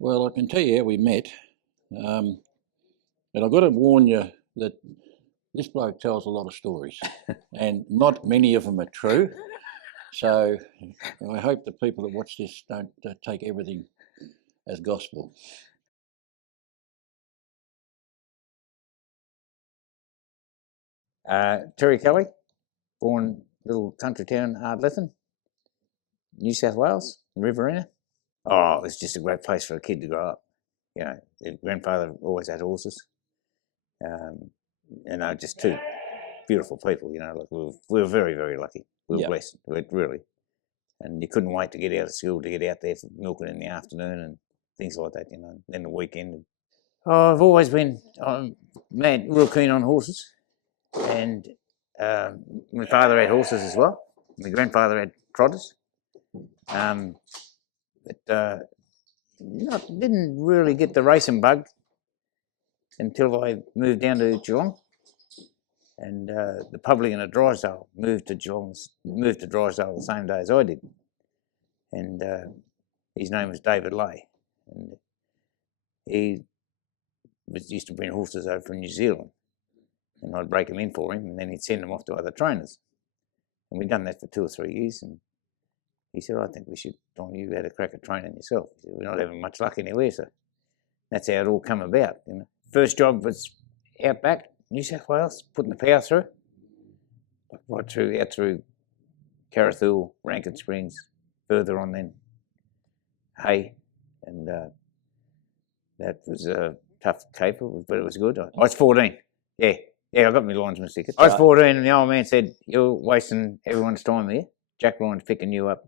Well, I can tell you how we met, and I've got to warn you that this bloke tells a lot of stories, and not many of them are true. So I hope the people that watch this don't take everything as gospel. Terry Kelly, born little country town, Ardlethan, New South Wales, Riverina. Oh, it was just a great place for a kid to grow up. You know, their grandfather always had horses, um, and they were just two beautiful people. You know, like we were very, very lucky. We were blessed, really. And you couldn't wait to get out of school to get out there for milking in the afternoon and things like that. You know, and then the weekend. Oh, I've always been mad, real keen on horses, and my father had horses as well. My grandfather had trotters. Um, but didn't really get the racing bug until I moved down to Geelong, and the publican at Drysdale moved to Drysdale the same day as I did, and his name was David Lay, and he used to bring horses over from New Zealand, and I'd break them in for him, and then he'd send them off to other trainers, and we'd done that for 2 or 3 years, and he said, "I think we should, Don, you had a crack at training yourself. He said, we're not having much luck anywhere," so that's how it all come about. You know, first job was out back, New South Wales, putting the power through, out through Carrathool, Rankin Springs, further on then Hay, and that was a tough caper, but it was good. I was 14. Yeah, I got my linesman's ticket. I was 14, and the old man said, "You're wasting everyone's time here. Jack Ryan's picking you up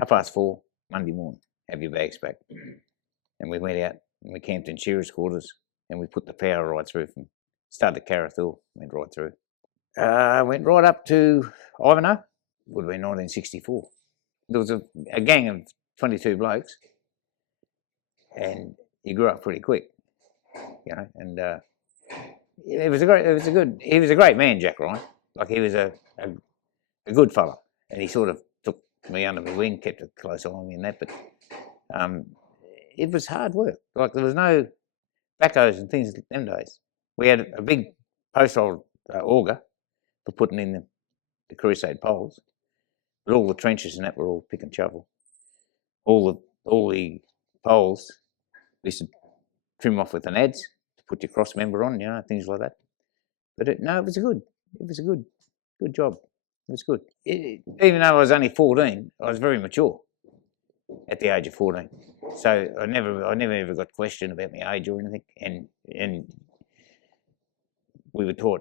4:30 Monday morning. Have your bags back." And we went out and we camped in shearers' quarters, and we put the power right through from started at Carrathool, went right through. Went right up to Ivanhoe. Would have been 1964. There was a gang of 22 blokes, and you grew up pretty quick, you know. And he was a great man, Jack Ryan. Like he was a good fella, and he sort of took me under my wing, kept a close eye on me and that. But it was hard work. Like there was no backhoes and things them days. We had a big post hole auger for putting in the Crusade poles, but all the trenches and that were all pick and shovel. All the poles we used to trim off with an adze to put your cross member on, you know, things like that. But it was a good job. It was good. Even though I was only 14, I was very mature at the age of 14. So I never ever got questioned about my age or anything. And we were taught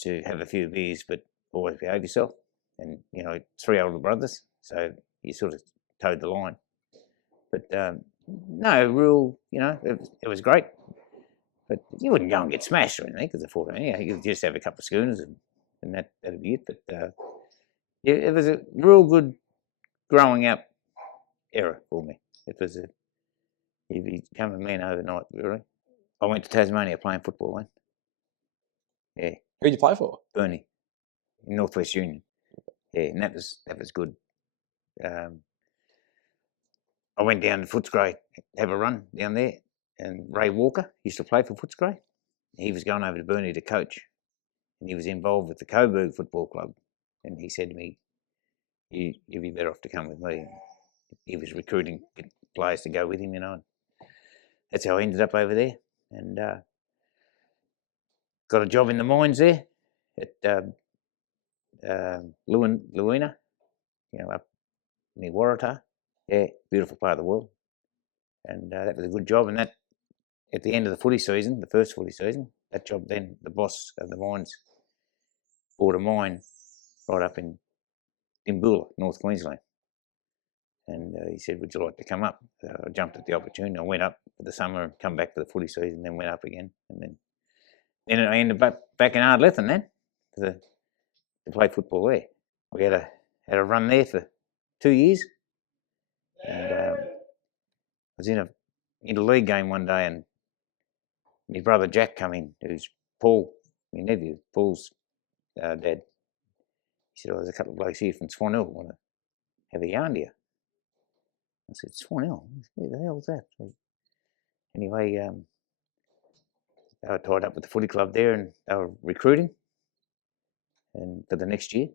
to have a few beers, but always behave yourself. And you know, 3 older brothers, so you sort of towed the line. But no real, you know, it was great. But you wouldn't go and get smashed or anything because of 14. Yeah, you could just have a couple of schooners and that'd be it. But yeah, it was a real good growing up era for me. It was you become a man overnight, really. I went to Tasmania playing football then. Yeah. Who'd you play for? Burnie, in Northwest Union. Yeah, and that was good. I went down to Footscray, have a run down there, and Ray Walker used to play for Footscray. He was going over to Burnie to coach, and he was involved with the Coburg Football Club. And he said to me, "You'd be better off to come with me." He was recruiting players to go with him, you know. And that's how I ended up over there, and got a job in the mines there at Luina, you know, up near Waratah. Yeah, beautiful part of the world. And that was a good job. And that, at the end of the footy season, the first footy season, that job then, the boss of the mines bought a mine right up in Dimboola, North Queensland. And he said, "Would you like to come up?" So I jumped at the opportunity. I went up for the summer and come back for the footy season, then went up again. And then I ended up back in Ardlethan then to play football there. We had a run there for 2 years. And I was in a interleague game one day, and my brother Jack come in, who's Paul, my nephew, Paul's dad. He said, "Oh, there's a couple of blokes here from Swan Hill want to have a yarn to you." I said, Swan Hill? Where the hell's that? So anyway, they were tied up with the footy club there, and they were recruiting and for the next year,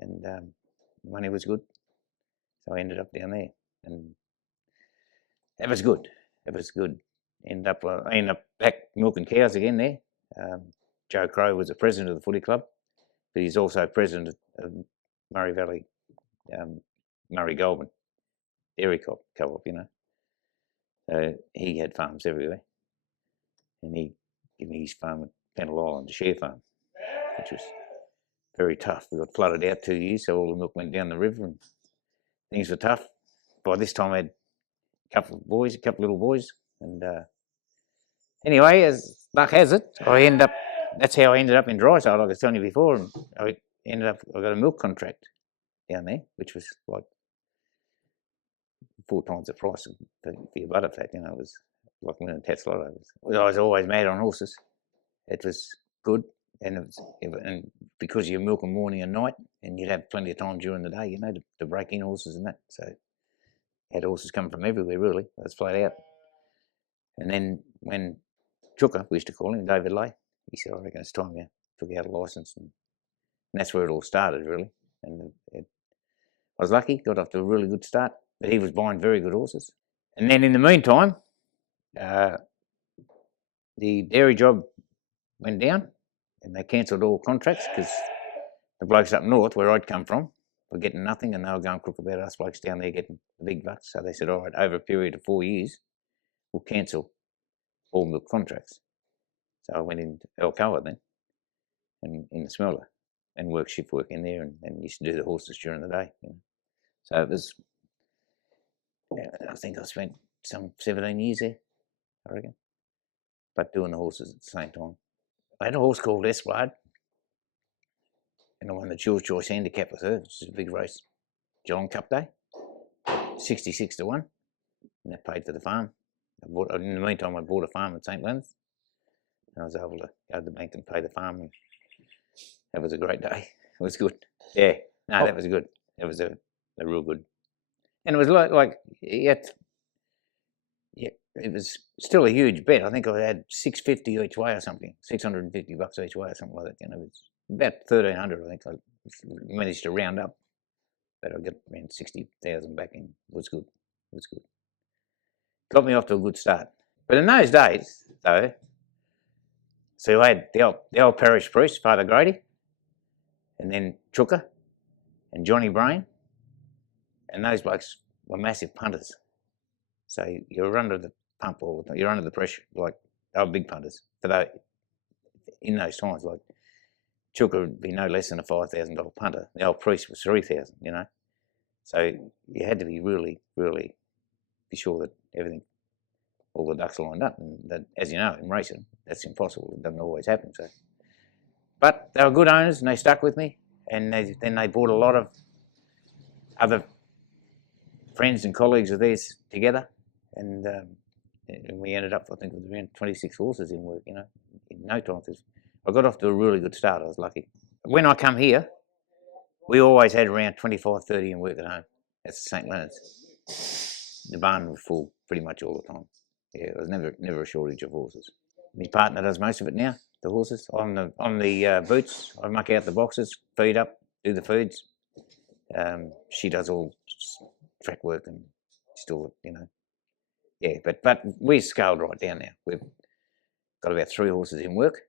and money was good. So I ended up down there, and that was good. It was good. I ended up back milking cows again there. Joe Crow was the president of the footy club, but he's also president of Murray Valley, Murray Goulburn Dairy Co-op, you know. He had farms everywhere, and he gave me his farm at Pendle Island, the share farm, which was very tough. We got flooded out 2 years, so all the milk went down the river, and things were tough. By this time, I had a couple of little boys, and anyway, as luck has it, that's how I ended up in Drysdale, like I was telling you before, and I got a milk contract down there, which was like 4 times the price for your butterfat, you know. It was like winning a Tesla. I was always mad on horses. It was good, and because you're milking morning and night, and you'd have plenty of time during the day, you know, to break in horses and that. So had horses come from everywhere, really. That's flat out. And then when Chooker, we used to call him, David Lay, he said, I reckon it's time you took out a licence. And that's where it all started, really. And I was lucky, got off to a really good start, but he was buying very good horses. And then in the meantime, the dairy job went down, and they cancelled all contracts because the blokes up north, where I'd come from, were getting nothing, and they were going crook about us blokes down there getting the big bucks. So they said, all right, over a period of 4 years, we'll cancel all milk contracts. So I went into Alcoa then, and in the smelter, and worked shift work in there, and used to do the horses during the day. You know. So it was, I think I spent some 17 years there, I reckon, but doing the horses at the same time. I had a horse called Esplade, and I won the Jules Choice Handicap with her, which is a big race, Geelong Cup Day, 66 to 1, and that paid for the farm. In the meantime, I bought a farm in St Leonard's, and I was able to go to the bank and pay the farm, and that was a great day. It was good. Yeah, no, that was good. It was a real good, and it was like it was still a huge bet. I think I had $650 each way or something, $650 each way or something like that. You know, it's about 1,300. I think I managed to round up, but I got around 60,000 back in. It was good. It was good. Got me off to a good start. But in those days, though, so I had the old parish priest, Father Grady, and then Chooker and Johnny Brain, and those blokes were massive punters. So you were under the pump all the time. You're under the pressure, like they were big punters. But in those times, like Chooker would be no less than a $5,000 punter. The old priest was 3,000. You know, so you had to be really, really be sure that everything, all the ducks lined up. And that, as you know, in racing, that's impossible. It doesn't always happen. So, but they were good owners, and they stuck with me. And then they brought a lot of other friends and colleagues of theirs together, and we ended up, I think, with around 26 horses in work. You know, in no time. I got off to a really good start. I was lucky. When I come here, we always had around 25, 30 in work at home. That's St Leonard's. The barn was full pretty much all the time. Yeah, there was never a shortage of horses. My partner does most of it now. The horses on the boots. I muck out the boxes, feed up, do the feeds. She does all track work and still, you know. Yeah, but we scaled right down now. We've got about 3 horses in work,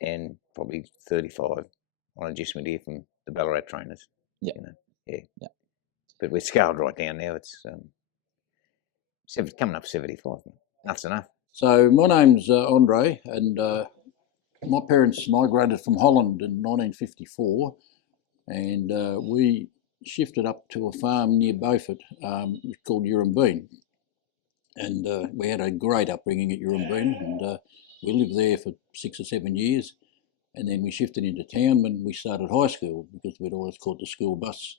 and probably 35 on adjustment here from the Ballarat trainers. Yeah, you know? Yeah. But we're scaled right down now. It's coming up 75. Enough's enough. So my name's Andre, and my parents migrated from Holland in 1954, and we shifted up to a farm near Beaufort called Urumbean. And we had a great upbringing at Urumbean, and we lived there for 6 or 7 years. And then we shifted into town when we started high school, because we'd always caught the school bus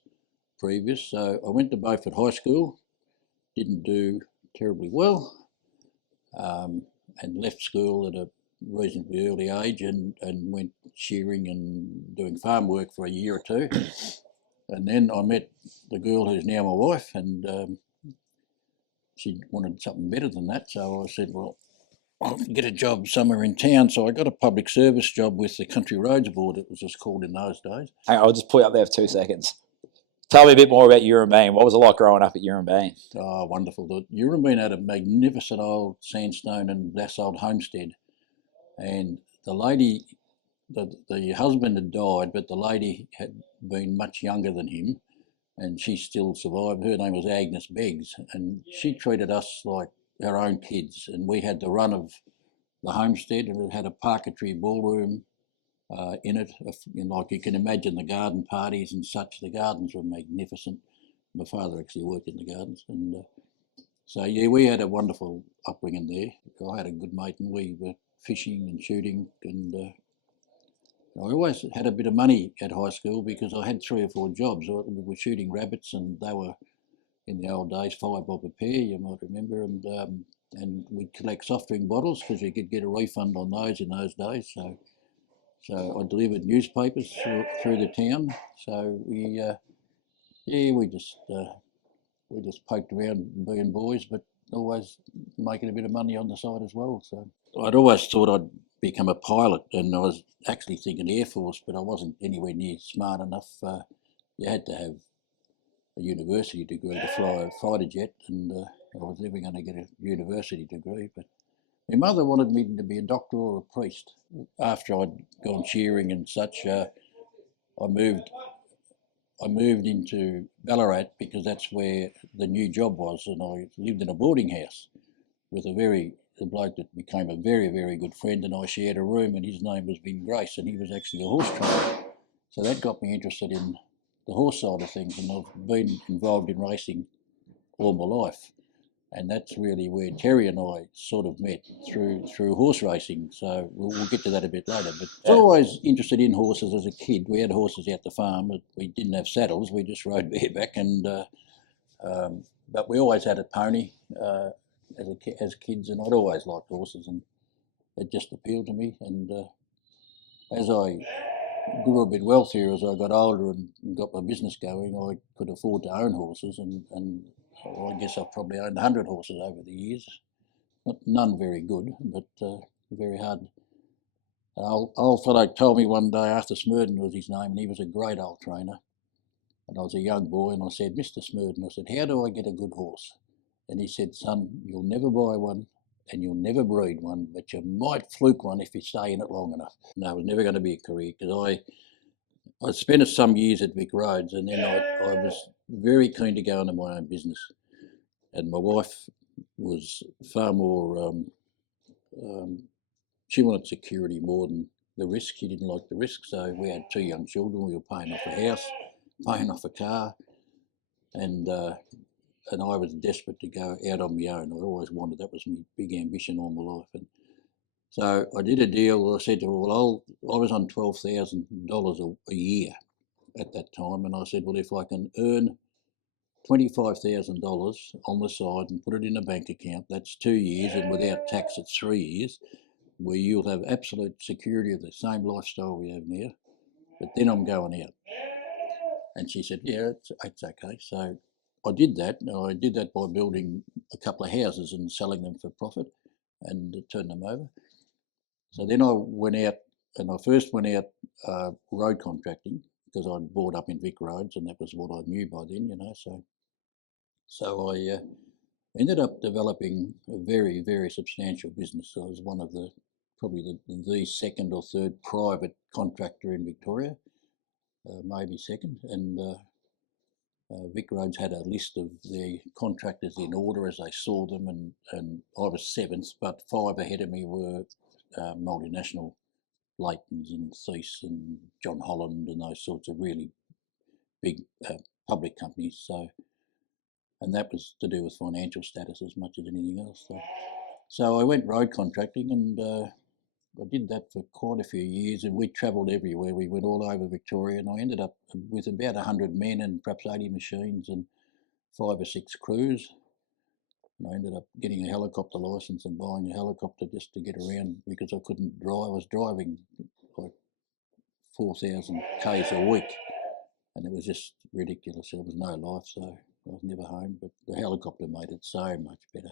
previous. So I went to Beaufort High School, didn't do terribly well, and left school at a reasonably early age, and went shearing and doing farm work for a year or two. And then I met the girl who's now my wife, and she wanted something better than that. So I said, well, I'll get a job somewhere in town. So I got a public service job with the Country Roads Board, it was just called in those days. Hang on, I'll just pull you up there for 2 seconds. Tell me a bit more about Urumbean. What was it like growing up at Urumbean? Oh, wonderful. The Urumbean had a magnificent old sandstone and basalt homestead. And the lady, the husband had died, but the lady had been much younger than him, and she still survived. Her name was Agnes Beggs, and she treated us like our own kids. And we had the run of the homestead, and it had a parquetry ballroom in it. Like you can imagine the garden parties and such. The gardens were magnificent. My father actually worked in the gardens, and so yeah, we had a wonderful upbringing there. I had a good mate, and we were fishing and shooting, and I always had a bit of money at high school because I had 3 or 4 jobs. We were shooting rabbits, and they were in the old days 5 bob a pair, you might remember, and we'd collect soft drink bottles because you could get a refund on those in those days. So I delivered newspapers through the town. So we just poked around being boys, but always making a bit of money on the side as well. So I'd always thought I'd become a pilot, and I was actually thinking Air Force, but I wasn't anywhere near smart enough. You had to have a university degree to fly a fighter jet, and I was never going to get a university degree. But my mother wanted me to be a doctor or a priest. After I'd gone shearing and such, I moved into Ballarat because that's where the new job was, and I lived in a boarding house with a bloke that became a very, very good friend, and I shared a room, and his name was Vin Grace, and he was actually a horse trainer. So that got me interested in the horse side of things, and I've been involved in racing all my life. And that's really where Terry and I sort of met through horse racing. So we'll get to that a bit later. But I was always interested in horses as a kid. We had horses out the farm, but we didn't have saddles. We just rode bareback, and but we always had a pony as kids, and I'd always liked horses, and it just appealed to me. And as I grew a bit wealthier as I got older and got my business going, I could afford to own horses, and I guess I've probably owned 100 horses over the years. None very good, but very hard. An old fellow told me one day, Arthur Smurden was his name, and he was a great old trainer. And I was a young boy, and I said, Mr. Smurden, I said, how do I get a good horse? And he said, son, you'll never buy one and you'll never breed one, but you might fluke one if you stay in it long enough. No, it was never going to be a career because I spent some years at Vic Roads, and then I was very keen to go into my own business. And my wife was far more, she wanted security more than the risk. She didn't like the risk. So we had 2 young children. We were paying off a house, paying off a car, and I was desperate to go out on my own. I always wanted, that was my big ambition all my life. And so I did a deal. I said to her, well, I was on $12,000 a year at that time, and I said, well, if I can earn $25,000 on the side and put it in a bank account, that's 2 years, and without tax it's 3 years, where you'll have absolute security of the same lifestyle we have now, but then I'm going out. And she said, yeah, it's okay. So I did that. I did that by building a couple of houses and selling them for profit and turned them over. So then I went out, and I first went out road contracting because I'd bought up in Vic Roads, and that was what I knew by then, So I ended up developing a very, very substantial business. I was one of probably the second or third private contractor in Victoria, maybe second, and Vic Roads had a list of their contractors in order as they saw them, and I was 7th, but 5 ahead of me were multinational, Leighton's and Thies and John Holland and those sorts of really big public companies. And that was to do with financial status as much as anything else. So I went road contracting, and I did that for quite a few years, and we travelled everywhere. We went all over Victoria, and I ended up with about 100 men and perhaps 80 machines and 5 or 6 crews. And I ended up getting a helicopter licence and buying a helicopter just to get around because I couldn't drive. I was driving like 4,000 k's a week, and it was just ridiculous. There was no life, so I was never home. But the helicopter made it so much better,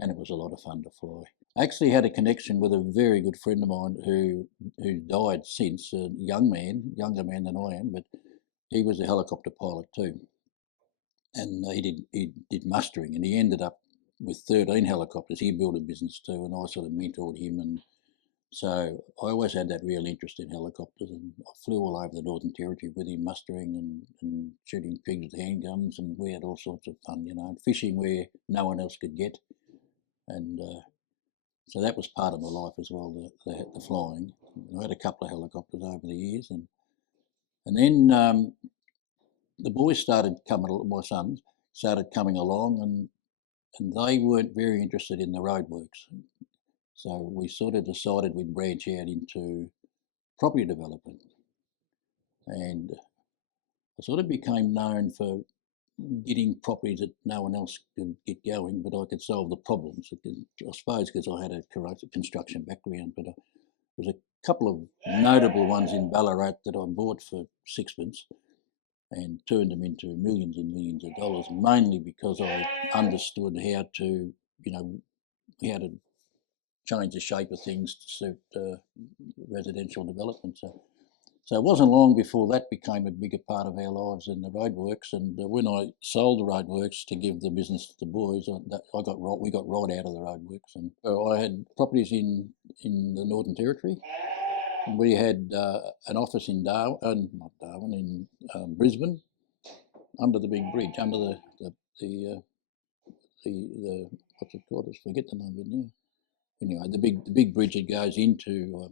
and it was a lot of fun to fly. I actually had a connection with a very good friend of mine who died since, a young man, younger man than I am, but he was a helicopter pilot too, and he did mustering, and he ended up with 13 helicopters. He built a business too, and I sort of mentored him, and so I always had that real interest in helicopters, and I flew all over the Northern Territory with him, mustering and shooting pigs with handguns, and we had all sorts of fun, and fishing where no one else could get, and so that was part of my life as well, the flying. I had a couple of helicopters over the years, and then the boys started coming, my sons started coming along, and they weren't very interested in the roadworks. So we sort of decided we'd branch out into property development. And I sort of became known for getting properties that no one else could get going, but I could solve the problems. I suppose because I had a construction background, but there was a couple of notable ones in Ballarat that I bought for sixpence and turned them into millions and millions of dollars, mainly because I understood how to, how to change the shape of things to suit residential development. So it wasn't long before that became a bigger part of our lives than the roadworks. And when I sold the roadworks to give the business to the boys, we got right out of the roadworks. And so I had properties in the Northern Territory. We had an office in in Brisbane, under the big bridge, under the what's it called? I forget the name of it now. Anyway, the big bridge that goes into.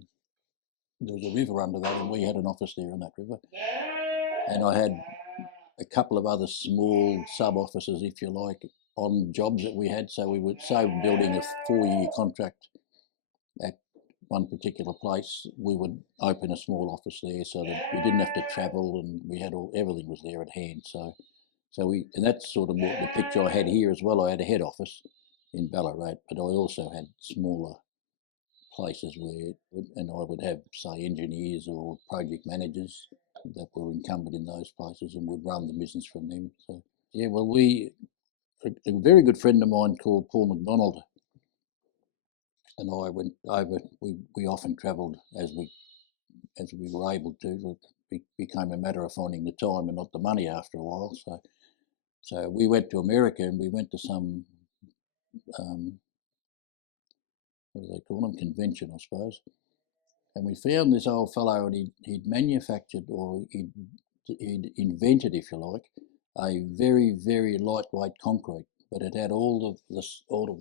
There was a river under that, and we had an office there on that river. And I had a couple of other small sub offices, if you like, on jobs that we had. So we were building a 4-year contract at one particular place, we would open a small office there so that we didn't have to travel, and we had everything was there at hand. And that's sort of the picture I had here as well. I had a head office in Ballarat, but I also had smaller places and I would have, say, engineers or project managers that were incumbent in those places and would run the business from them. So yeah, well, a very good friend of mine called Paul McDonald and I went over. We often travelled as we were able to. It became a matter of finding the time and not the money after a while. So we went to America, and we went to some what do they call them, convention, I suppose. And we found this old fellow, and he'd manufactured, or he'd invented, if you like, a very, very lightweight concrete, but it had all of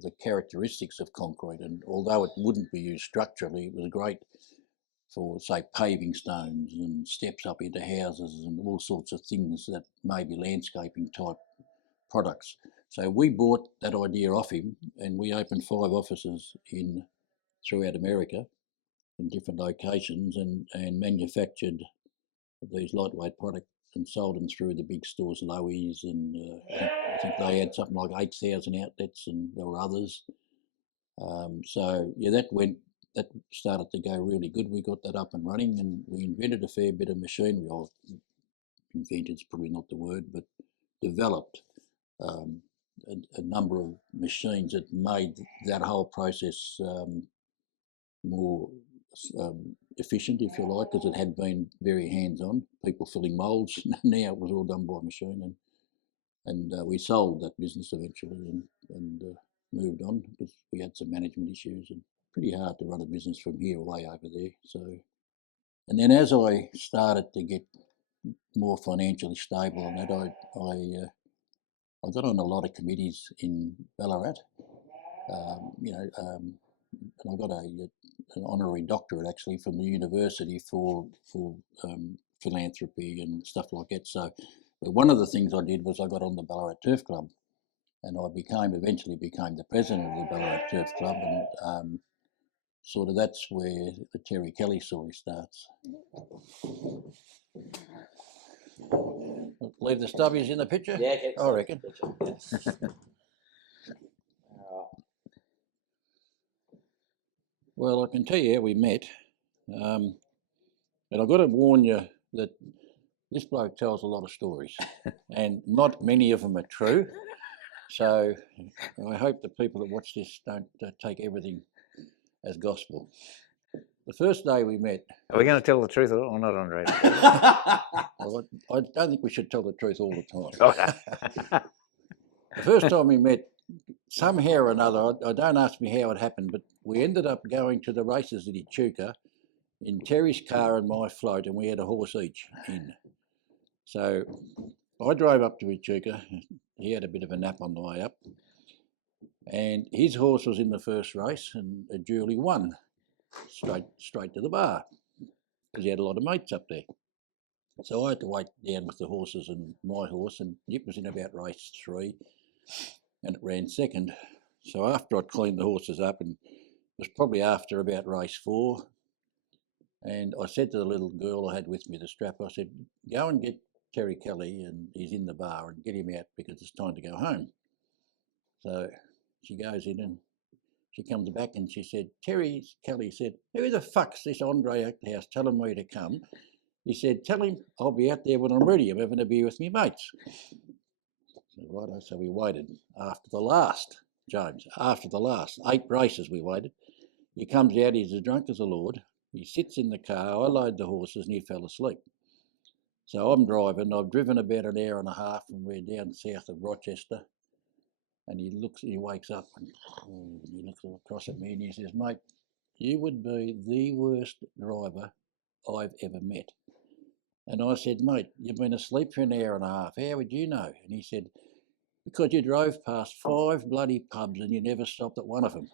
the characteristics of concrete. And although it wouldn't be used structurally, it was great for, say, paving stones and steps up into houses and all sorts of things that may be landscaping type products. So we bought that idea off him, and we opened 5 offices throughout America in different locations, and manufactured these lightweight products and sold them through the big stores, Lowe's, and I think they had something like 8,000 outlets, and there were others. So yeah, that started to go really good. We got that up and running, and we invented a fair bit of machinery. Or invented's probably not the word, but developed a number of machines that made that whole process more efficient, if you like, because it had been very hands-on, people filling moulds. Now it was all done by machine, and we sold that business eventually and moved on because we had some management issues, and pretty hard to run a business from here way over there. So, and then as I started to get more financially stable, and that I got on a lot of committees in Ballarat, and I got an honorary doctorate actually from the university for philanthropy and stuff like that. So one of the things I did was I got on the Ballarat Turf Club, and I eventually became the president of the Ballarat Turf Club, and sort of that's where the Terry Kelly story starts. Leave the stubbies in the picture? Yeah, I reckon. Well, I can tell you how we met, and I've got to warn you that this bloke tells a lot of stories, and not many of them are true. So I hope the people that watch this don't take everything as gospel. The first day we met, Are we going to tell the truth or not, Andre? well, I don't think we should tell the truth all the time. Oh, The first time we met, somehow or another, I don't ask me how it happened, but we ended up going to the races at Echuca in Terry's car and my float, and we had a horse each in. So I drove up to Echuca. He had a bit of a nap on the way up, and his horse was in the first race and duly won straight to the bar because he had a lot of mates up there. So I had to wait down with the horses and my horse, and Yip was in about race 3 and it ran second. So after I'd cleaned the horses up, and it was probably after about race 4, and I said to the little girl I had with me, the strap, I said, go and get Terry Kelly, and he's in the bar, and get him out because it's time to go home. So she goes in and she comes back and she said, Terry Kelly said, who the fuck's this Andre Agterhuis telling me to come? He said, tell him I'll be out there when I'm ready. I'm having a beer with me mates. So, righto, so we waited after the last, James, after the last 8 races we waited. He comes out, he's as drunk as a lord. He sits in the car, I load the horses and he fell asleep. So I'm driving, I've driven about an hour and a half and we're down south of Rochester. And he wakes up and he looks across at me and he says, mate, you would be the worst driver I've ever met. And I said, mate, you've been asleep for an hour and a half. How would you know? And he said, because you drove past 5 bloody pubs and you never stopped at one of them.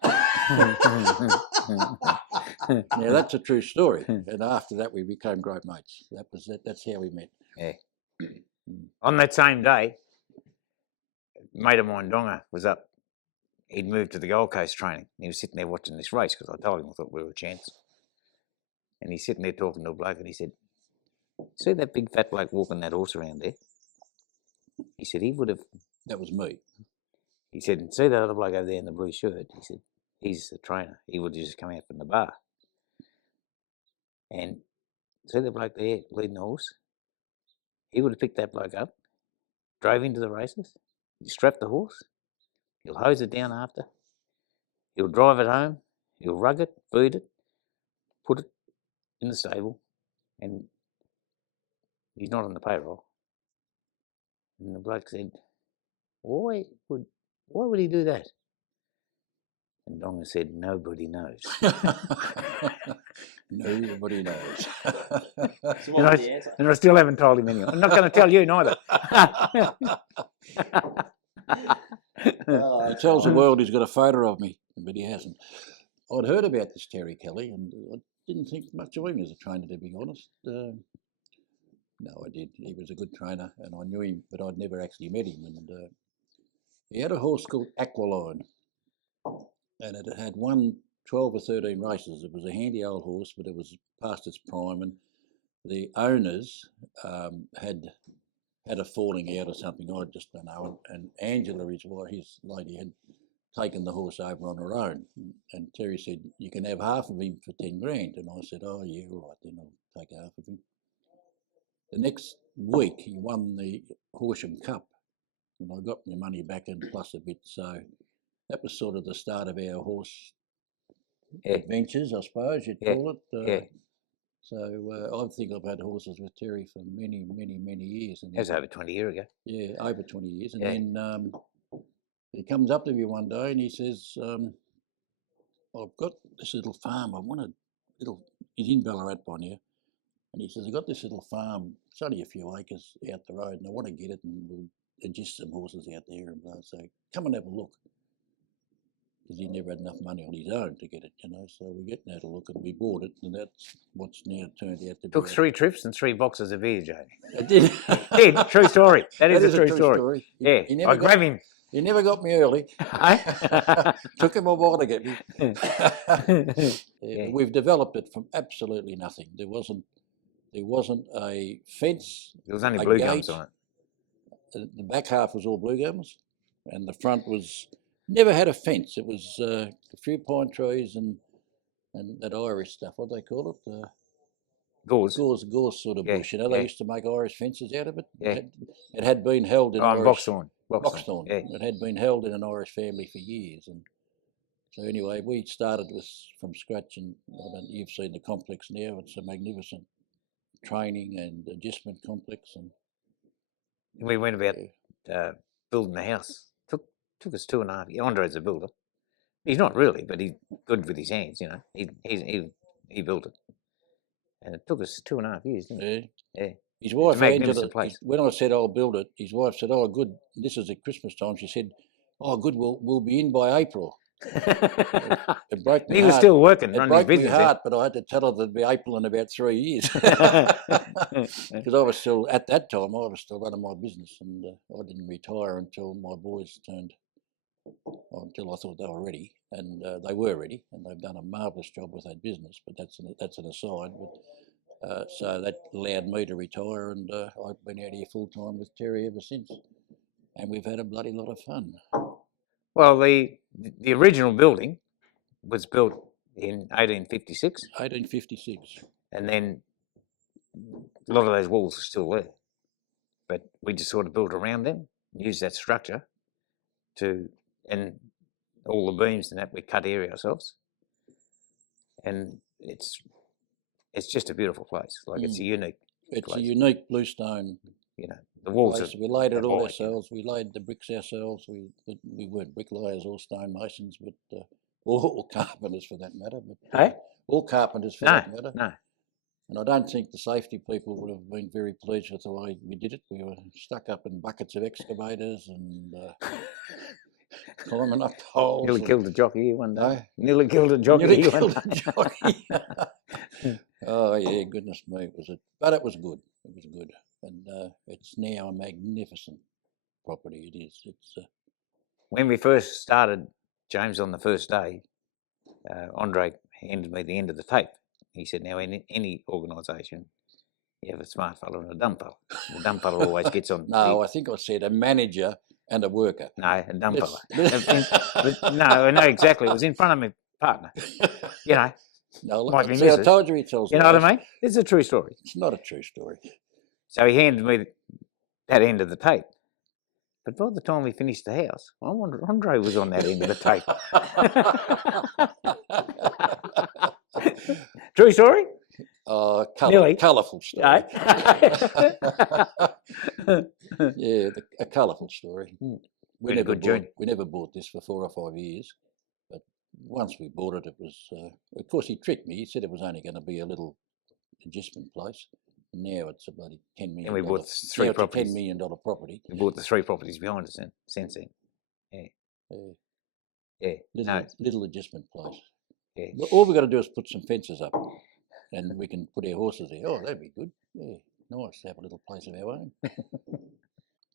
Now, that's a true story. And after that, we became great mates. That's how we met. yeah. On that same day, a mate of mine, Donga, was up. He'd moved to the Gold Coast training. He was sitting there watching this race because I told him I thought we were a chance. And he's sitting there talking to a bloke and he said, see that big fat bloke walking that horse around there? He said, he would have... That was me. He said, see that other bloke over there in the blue shirt? He said, he's the trainer. He would have just come out from the bar. And see the bloke there leading the horse? He would have picked that bloke up, drove into the races, he strapped the horse, he'll hose it down after, he'll drive it home, he'll rug it, feed it, put it in the stable, and he's not on the payroll. And the bloke said, why would he do that? And Donga said, nobody knows. Nobody knows. So what was the answer? And I still haven't told him anyway. I'm not going to tell you neither. He tells the world he's got a photo of me, but he hasn't. I'd heard about this Terry Kelly, and I didn't think much of him as a trainer, to be honest. No, I did. He was a good trainer, and I knew him, but I'd never actually met him. And he had a horse called Aquiline, and it had won 12 or 13 races. It was a handy old horse, but it was past its prime, and the owners had a falling out or something. I just don't know. And Angela, his lady, had taken the horse over on her own. And Terry said, you can have half of him for 10 grand. And I said, oh, yeah, all right, then I'll take half of him. The next week, he won the Horsham Cup. And I got my money back and plus a bit. So that was sort of the start of our horse adventures, I suppose you'd call it. So I think I've had horses with Terry for many, many, many years. And That was over 20 years ago. Yeah, over 20 years. And then he comes up to me one day and he says, I've got this little farm. I want a little, he's in Ballarat by now. And he says, I've got this little farm. It's only a few acres out the road and I want to get it and we'll adjust some horses out there. And so come and have a look. Because he never had enough money on his own to get it, you know. So we get and had a look and we bought it, and that's what's now turned out to be. Took 3 trips and 3 boxes of beer, Jamie. It did. It did. True story. That is a true story. He I grabbed him. He never got me early. Took him a while to get me. We've developed it from absolutely nothing. There wasn't a fence. There was only blue gums on it. The back half was all blue gums, and the front was never had a fence. It was a few pine trees and that Irish stuff. What do they call it? Gauze. Gorse sort of Yeah, bush. You know, they yeah. used to make Irish fences out of it. Yeah. It had been held in Oh, Irish Boxthorn. Boxthorn. Yeah. It had been held in an Irish family for years, and so anyway, we started from scratch. And you've seen the complex now. It's a magnificent training and adjustment complex, and We went about building the house. Took us 2.5 years. Andre's a builder. He's not really, but he's good with his hands. You know, he built it, and it took us 2.5 years. Didn't it? yeah. Yeah. His It's a wife magnificent Angela, place. when I said I'll build it, his wife said, "Oh, good. This is at Christmas time." She said, "Oh, good. We'll be in by April." It broke me He was heart. still working, It running his broke me business. then. heart, but I had to tell her that it'd be April in about 3 years, because I was still at that time. I was still running my business, and I didn't retire until my boys turned. Until I thought they were ready, and they were ready, and they've done a marvellous job with that business. But that's an aside. But so that allowed me to retire, and I've been out here full time with Terry ever since, and we've had a bloody lot of fun. Well, the original building was built in 1856, 1856. and then a lot of those walls are still there. But we just sort of built around them, used that structure and all the beams and that we cut area ourselves. And it's just a beautiful place. Like it's a unique It's place. a unique bluestone You know, the walls place. are We laid it all white, ourselves. We laid the bricks ourselves. We weren't bricklayers or stonemasons, but or carpenters for that matter. But Hey? all carpenters for No, that matter. no. And I don't think the safety people would have been very pleased with the way we did it. We were stuck up in buckets of excavators and climbing up poles. Nearly killed a jockey one day. No? Nearly killed a jockey Nearly one killed day. a jockey. Oh yeah, goodness me, but it was good. It was good, and it's now a magnificent property. It is. It's When we first started, James, on the first day, Andre handed me the end of the tape. He said, now in any organisation, you have a smart fella and a dumb fella. The dumb fella always gets on. no. I think I said a manager and a worker. No, a dumb fella. Let's- No, exactly. It was in front of my partner. You know, No, might be see, I missus. told you he tells You know what lies. I mean? It's a true story. It's not a true story. So he handed me that end of the tape. But by the time we finished the house, I wonder Andre was on that end of the tape. True story? Nearly. Colourful story. Right? Yeah, a colourful story. Been a good journey. We never bought this for 4 or 5 years, but once we bought it, it was. Of course, he tricked me. He said it was only going to be a little adjustment place. And now it's a bloody $10 million. And we bought three now properties. It's a $10 million property. We bought the 3 properties behind us since then. Yeah. Little adjustment place. Yeah. Well, all we've got to do is put some fences up, and we can put our horses there. Oh, that'd be good. Yeah, nice to have a little place of our own.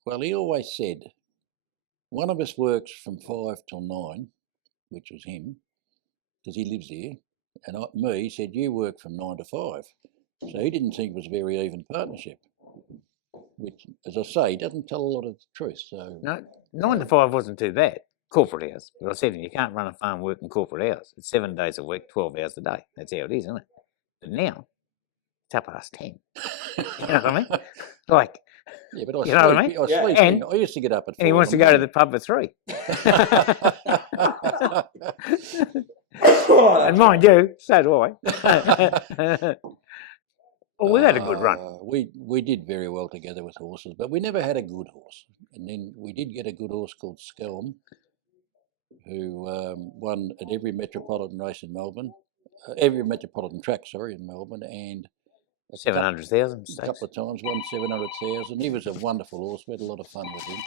Well, he always said, one of us works from 5 till 9, which was him, because he lives here, and me, he said, you work from 9 to 5. So he didn't think it was a very even partnership, which, as I say, he doesn't tell a lot of the truth. So No, 9 to 5 wasn't too bad. Corporate hours. But I said to him, you can't run a farm working corporate hours. It's 7 days a week, 12 hours a day. That's how it is, isn't it? But now, it's 10:30. You know what I mean? Like, yeah, but I you know what I mean? sleep And- I used to get up at 4. and he wants to go to the pub at 3. And mind you, so do I. Well, we've had a good run. We did very well together with horses, but we never had a good horse. And then we did get a good horse called Skelm, who won at every metropolitan race in Melbourne, every metropolitan track, in Melbourne, and 700,000 a couple of times won 700,000. He was a wonderful horse. We had a lot of fun with him.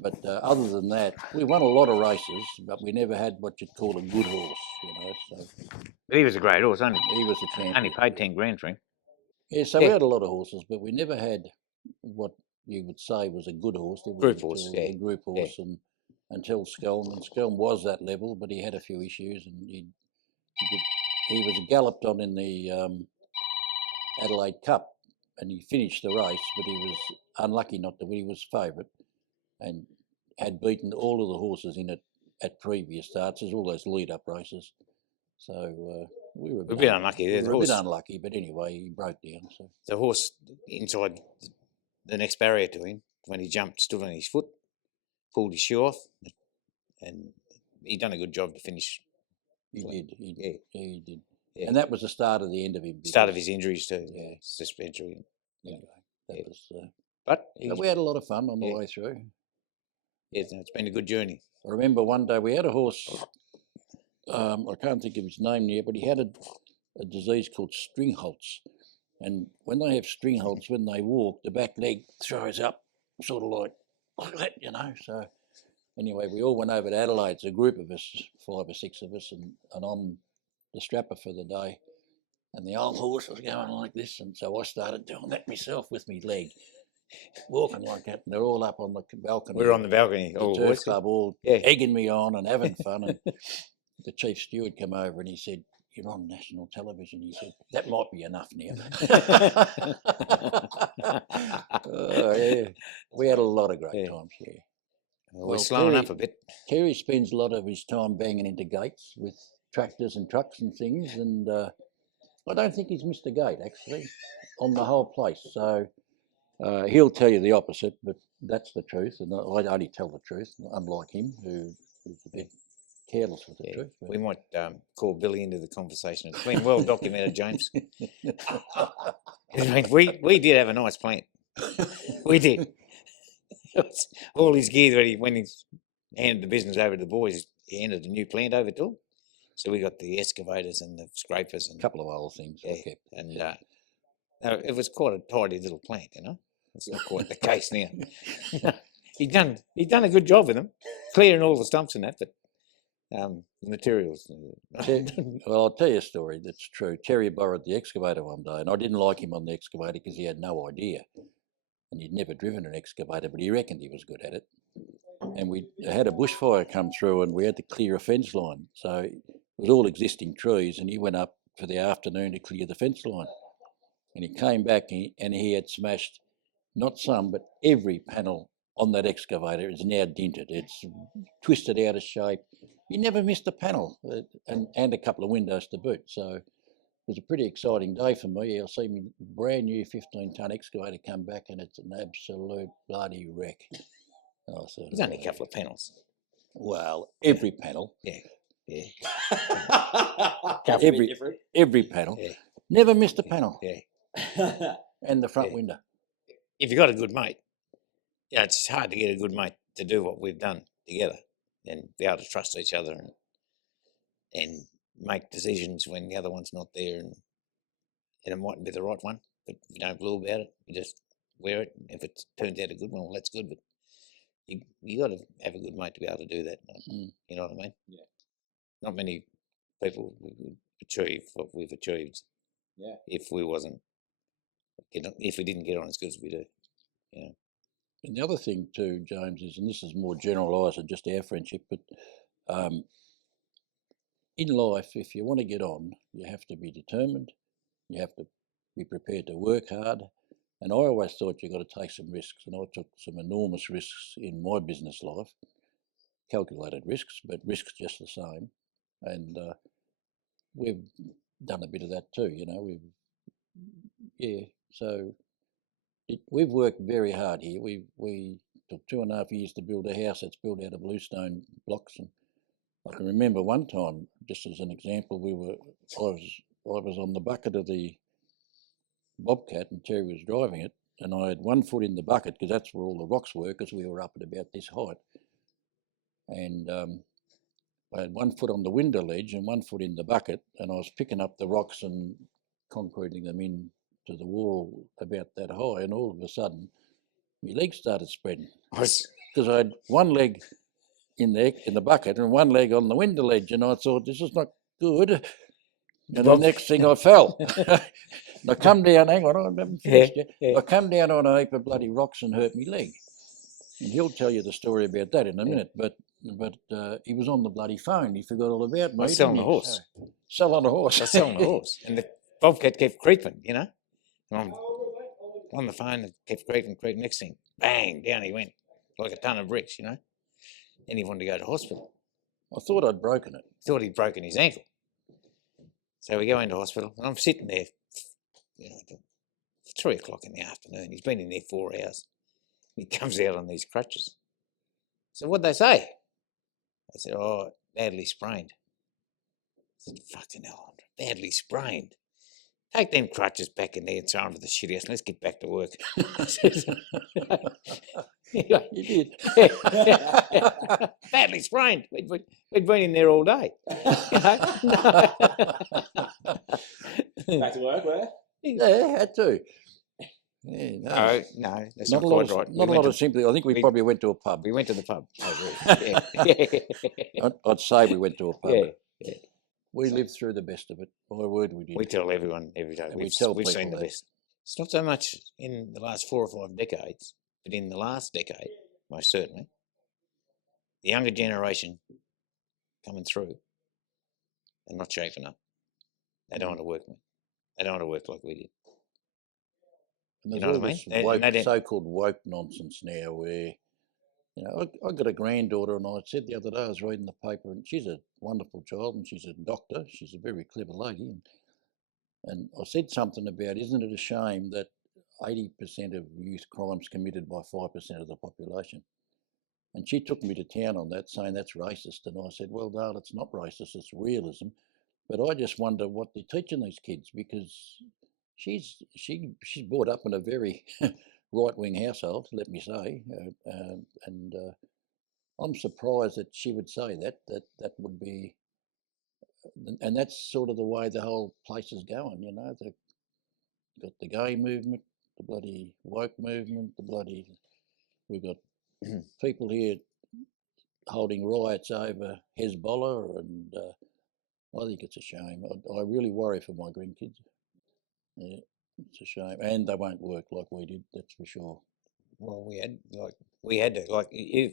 But other than that, we won a lot of races, but we never had what you'd call a good horse, So But he was a great horse, only he was a champion. only paid 10 grand for him. Yeah, so we had a lot of horses, but we never had what you would say was a good horse. There was Group horse, a group horse, and until Skelm, and Skelm was that level, but he had a few issues, and he was galloped on in the Adelaide Cup, and he finished the race, but he was unlucky not to win. He was favourite, and had beaten all of the horses in it at previous starts. There's all those lead-up races, so We were a bit unlucky there. We The were a bit horse, unlucky, but anyway, he broke down. So the horse inside the next barrier to him, when he jumped, stood on his foot, pulled his shoe off, and he done a good job to finish. he did. He did. Yeah. Yeah, he did. Yeah. And that was the start of the end of him. Start of because- his injuries too. Yeah. Suspensory. Anyway, that Yeah. was. But But we had a lot of fun on the Yeah. way through. it's been a good journey. I remember one day we had a horse. I can't think of his name now, but he had a disease called stringholtz. And when they have stringholtz, when they walk, the back leg throws up, sort of like that, you know. So anyway, we all went over to Adelaide. It's a group of us, 5 or 6 of us, and I'm the strapper for the day. And the old horse was going like this, and so I started doing that myself with my leg, walking like that. And they're all up on the balcony. We're on the balcony. the all turf boys. club, all Yeah. egging me on and having fun. And the chief steward came over and he said, "You're on national television." He said, "That might be enough now." Oh, yeah. We had a lot of great Yeah. times, yeah. We're Well, slowing up Terry- a bit. Kerry spends a lot of his time banging into gates with tractors and trucks and things, and I don't think he's missed a gate, actually, on the whole place. So he'll tell you the opposite, but that's the truth, and I only tell the truth, unlike him, who's a bit careless with the Yeah. truth. but- We might call Billy into the conversation. It's been well documented, James. I mean, we did have a nice plant. We did. All his gear ready when he handed the business over to the boys. He handed the new plant over to them. So we got the excavators and the scrapers and A couple of old things I yeah, kept. and it was quite a tidy little plant, you know. It's not quite the case now. He'd done a good job with them, clearing all the stumps and that, but the materials. Well, I'll tell you a story that's true. Terry borrowed the excavator one day, and I didn't like him on the excavator because he had no idea. And he'd never driven an excavator, but he reckoned he was good at it. And we had a bushfire come through, and we had to clear a fence line. So it was all existing trees, and he went up for the afternoon to clear the fence line. And he came back, and he had smashed not some, but every panel on that excavator is now dented. It's twisted out of shape. He never missed a panel, and a couple of windows to boot. So it was a pretty exciting day for me. I'll see my brand new 15-ton excavator come back, and it's an absolute bloody wreck. Oh, so There's only a couple of panels. well, every panel, Yeah. Can't Every- be different. every panel, Yeah. never missed a panel, Yeah. and the front Yeah. window. If you've got a good mate, yeah, it's hard to get a good mate to do what we've done together and be able to trust each other and make decisions when the other one's not there and it mightn't be the right one, but we don't blue about it. We just wear it. If it turns out a good one, well, that's good. But you got to have a good mate to be able to do that. Mm. You know what I mean? Yeah. Not many people would achieve what we've achieved. Yeah. If we wasn't, if we didn't get on as good as we do. And the other thing too, James, is, and this is more generalised than just our friendship, but in life, if you want to get on, you have to be determined. You have to be prepared to work hard. And I always thought you got to take some risks, and I took some enormous risks in my business life, calculated risks, but risks just the same. And we've done a bit of that too, you know. So we've worked very hard here. We took 2.5 years to build a house that's built out of bluestone blocks, and I can remember one time, just as an example, I was on the bucket of the Bobcat and Terry was driving it, and I had 1 foot in the bucket because that's where all the rocks were, because we were up at about this height, and I had 1 foot on the window ledge and 1 foot in the bucket, and I was picking up the rocks and concreting them in to the wall about that high, and all of a sudden my legs started spreading because I had one leg in the bucket and one leg on the window ledge, and I thought, this is not good. And the next thing I fell. And I come down, hang on, I haven't finished yet. I come down on a heap of bloody rocks and hurt my leg. And he'll tell you the story about that in a minute, but he was on the bloody phone. He forgot all about me. I was selling didn't the he? horse. So, selling the horse. I was selling the horse. And the Bobcat kept creeping, you know. And I'm on the phone, it kept creeping. Next thing, bang, down he went, like a ton of bricks, you know. Then he wanted to go to hospital. I thought I'd broken it. Thought he'd broken his ankle. So we go into hospital, and I'm sitting there, till 3 o'clock in the afternoon. He's been in there 4 hours. He comes out on these crutches. So what'd they say? I said, oh, badly sprained. I said, fucking hell, Andre, badly sprained. Take them crutches back in there and throw them to the shit house and let's get back to work. You did. Badly sprained. We'd been in there all day. Back to work, where? Yeah, had to. Yeah, no, No, that's not not a lot. quite right. Not a lot of sympathy. I think we probably went to a pub. We went to the pub. Oh, really? Yeah. I'd say we went to a pub. Yeah. We lived through the best of it. My word, we did. We tell everyone every day. And we We've tell seen people the that. best. It's not so much in the last 4 or 5 decades, but in the last decade, most certainly, the younger generation coming through and not shaping up. They don't want to work, man. They don't want to work like we did. And there's You know all what I this mean? woke, They don't- so-called woke nonsense now where, I got a granddaughter, and I said the other day I was reading the paper, and she's a wonderful child, and she's a doctor. She's a very clever lady. And I said something about, isn't it a shame that 80% of youth crimes committed by 5% of the population? And she took me to town on that, saying that's racist. And I said, well, Dale, it's not racist, it's realism. But I just wonder what they're teaching these kids, because she's brought up in a very right-wing household, let me say, and I'm surprised that she would say that would be, and that's sort of the way the whole place is going. They've got the gay movement, the bloody woke movement, we've got people here holding riots over Hezbollah, and I think it's a shame. I really worry for my grandkids. Yeah, it's a shame, and they won't work like we did. That's for sure. Well, we had to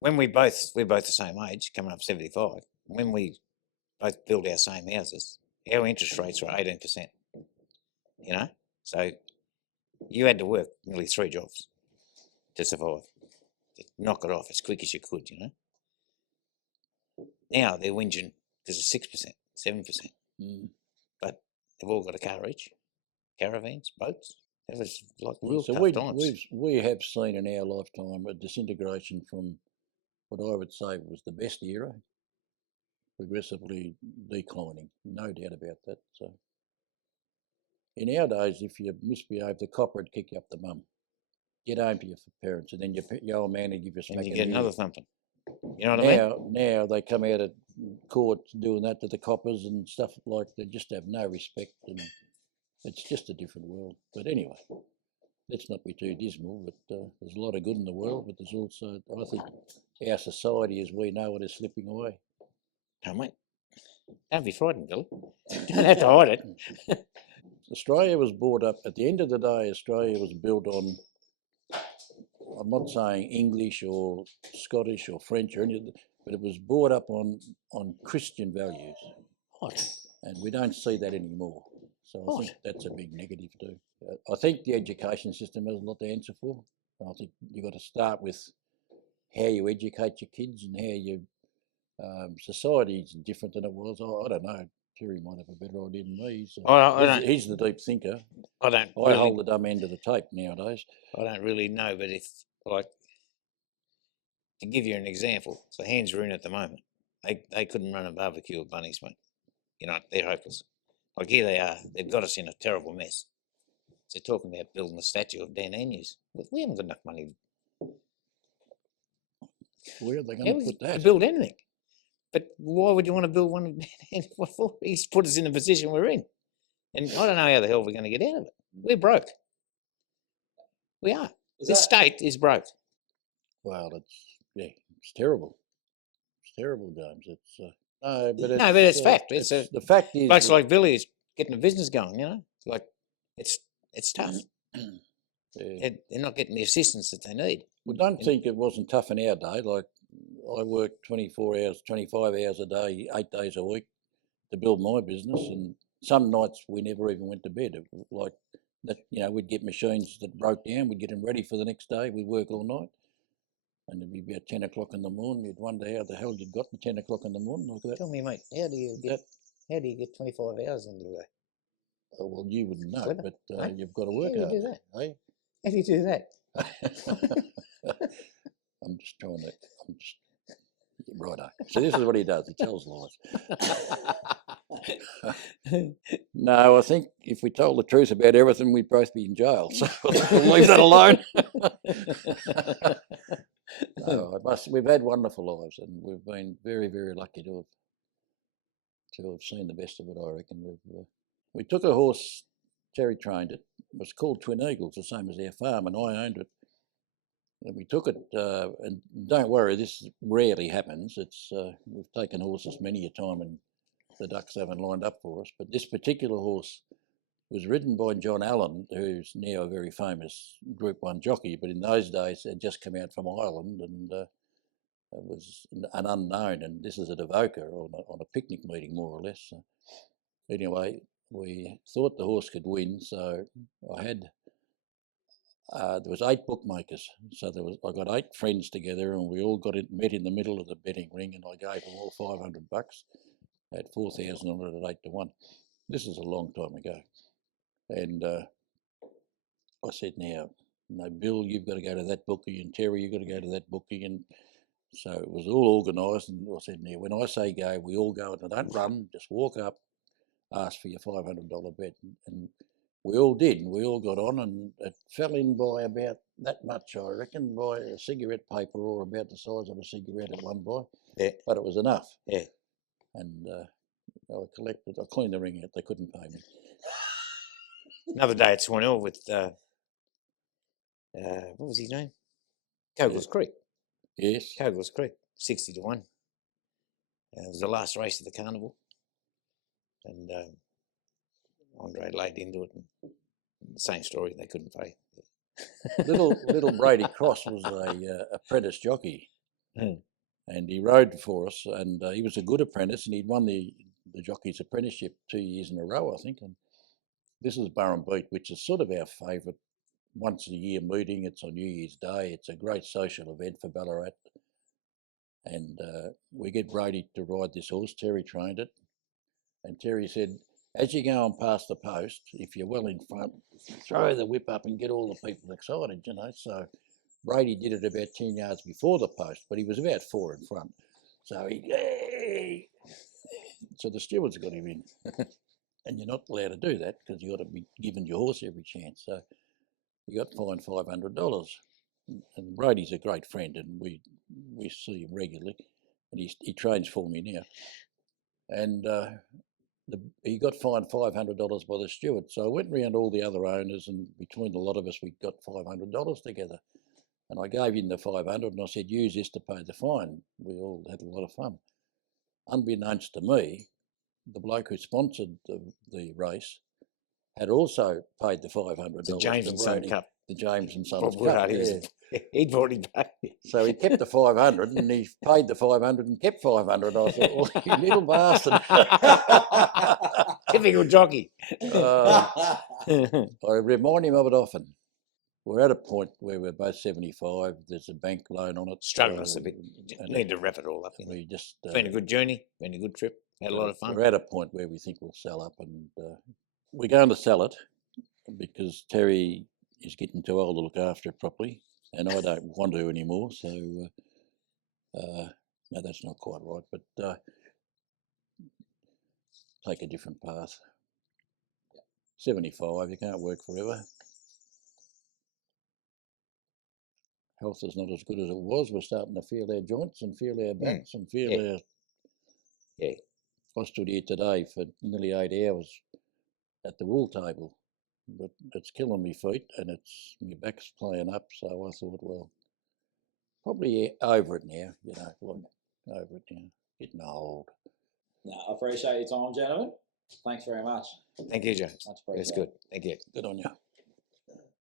when we're both the same age, coming up 75. When we both built our same houses, our interest rates were 18%. So you had to work nearly 3 jobs to survive, to knock it off as quick as you could. Now they're whinging because of 6%, 7%, but they've all got a car each, caravans, boats. It was like real So tough times. we have seen in our lifetime a disintegration from what I would say was the best era, progressively declining, no doubt about that. So in our days, if you misbehaved, the copper would kick you up the bum. Get home to your parents, and then your old man would give you a smack. And you get another thumping. You know what I mean? Now they come out of court doing that to the coppers and stuff like they just have no respect, and it's just a different world. But anyway, let's not be too dismal. But there's a lot of good in the world, but there's also, I think, our society as we know it is slipping away. No, mate. Don't be frightened, Billy. You don't have to hide it. Australia was brought up, at the end of the day, Australia was built on, I'm not saying English or Scottish or French or anything, but it was brought up on Christian values. What? And we don't see that anymore. So I think What? that's a big negative too. I think the education system has a lot to answer for. I think you've got to start with how you educate your kids and how you, society is different than it was. I don't know. Terry might have a better idea than me. He's the deep thinker. I hold the dumb end of the tape nowadays. I don't really know, but if, like, to give you an example, so Hands are in at the moment. They couldn't run a barbecue at Bunnies, mate. They're hopeless. Like, here they are. They've got us in a terrible mess. They're talking about building a statue of Dan Agnews. We haven't got enough money. Where are they going to put that? To build anything. But why would you want to build one of Dan Agnews? What for? He's put us in the position we're in. And I don't know how the hell we're going to get out of it. We're broke. We are. This state is broke. Well, it's terrible. It's terrible, James. But it's fact. The fact is, folks like Billy is getting a business going. Like it's tough. yeah. They're not getting the assistance that they need. We don't think it wasn't tough in our day. Like, I worked 24 hours, 25 hours a day, 8 days a week to build my business, and some nights we never even went to bed. Like that, we'd get machines that broke down, we'd get them ready for the next day. We'd work all night, and it'd be about 10 o'clock in the morning. You'd wonder how the hell you'd got to 10 o'clock in the morning like that. Tell me, mate, how do you get How do you get 25 hours into the day? Oh, well, you wouldn't know, Clever, but eh? you've got to work do you hard. do that? Eh? How do you do that? I'm just trying to. Righto. So this is what he does. He tells lies. No, I think if we told the truth about everything, we'd both be in jail. So we'll leave that alone. No, we've had wonderful lives, and we've been very, very lucky to have seen the best of it. I reckon we took a horse. Terry trained it. It was called Twin Eagles, the same as our farm, and I owned it. And we took it, and don't worry, this rarely happens. We've taken horses many a time, and the ducks haven't lined up for us. But this particular horse was ridden by John Allen, who's now a very famous Group 1 jockey, but in those days had just come out from Ireland, and it was an unknown. And this is at Avoca on a picnic meeting, more or less. So anyway, we thought the horse could win, so I had. There was 8 bookmakers, so I got 8 friends together, and we all met in the middle of the betting ring, and I gave them all $500 at 4,000 on it at 8 to 1. This is a long time ago, and I said, now, Bill, you've got to go to that bookie, and Terry, you've got to go to that bookie, and so it was all organised. And I said, now, when I say go, we all go, and don't run, just walk up, ask for your $500 bet, and we all did, and we all got on, and it fell in by about that much, I reckon, by a cigarette paper, or about the size of a cigarette at one by. Yeah. But it was enough. Yeah. And I cleaned the ring out. They couldn't pay me. Another day at Swan Hill with, what was his name? Cogles Creek. Yes. Cogles Creek, 60 to 1. It was the last race of the carnival. And Andre laid into it. And same story, they couldn't pay. Little Brady Cross was a apprentice jockey, and he rode for us, and he was a good apprentice, and he'd won the jockey's apprenticeship 2 years in a row, I think. And this is Burrum Beat, which is sort of our favourite once a year meeting. It's on New Year's Day. It's a great social event for Ballarat, and we get Brady to ride this horse. Terry trained it, and Terry said, as you go on past the post, if you're well in front, throw the whip up and get all the people excited, So Brady did it about 10 yards before the post, but he was about 4 in front. So so the stewards got him in. And you're not allowed to do that because you've got to be giving your horse every chance. So he got fined $500. And Brady's a great friend, and we see him regularly, and he trains for me now. And he got fined $500 by the steward. So I went round all the other owners, and between a lot of us, we got $500 together. And I gave him the 500, and I said, use this to pay the fine. We all had a lot of fun. Unbeknownst to me, the bloke who sponsored the race had also paid the $500. The James and Son Cup. The James and Sons Bob Cup. Woodhart, Yeah. He'd already paid. So he kept the 500, and he paid the 500 and kept 500. I thought, well, you little bastard. Typical jockey. I remind him of it often. We're at a point where we're both 75. There's a bank loan on it. Struggled us a bit. Need to wrap it all up. We just been a good journey. Been a good trip. Had a lot of fun. We're at a point where we think we'll sell up, and we're going to sell it because Terry is getting too old to look after it properly, and I don't want to anymore. So no, that's not quite right. But take a different path. 75, you can't work forever. Health is not as good as it was. We're starting to feel our joints and feel our backs and feel our... Yeah. I stood here today for nearly 8 hours at the wool table, but it's killing me feet, and my back's playing up. So I thought, well, probably over it now, over it now. Getting old. No, I appreciate your time, gentlemen. Thanks very much. Thank you, James. Much That's appreciated. good. Thank you. Good on you.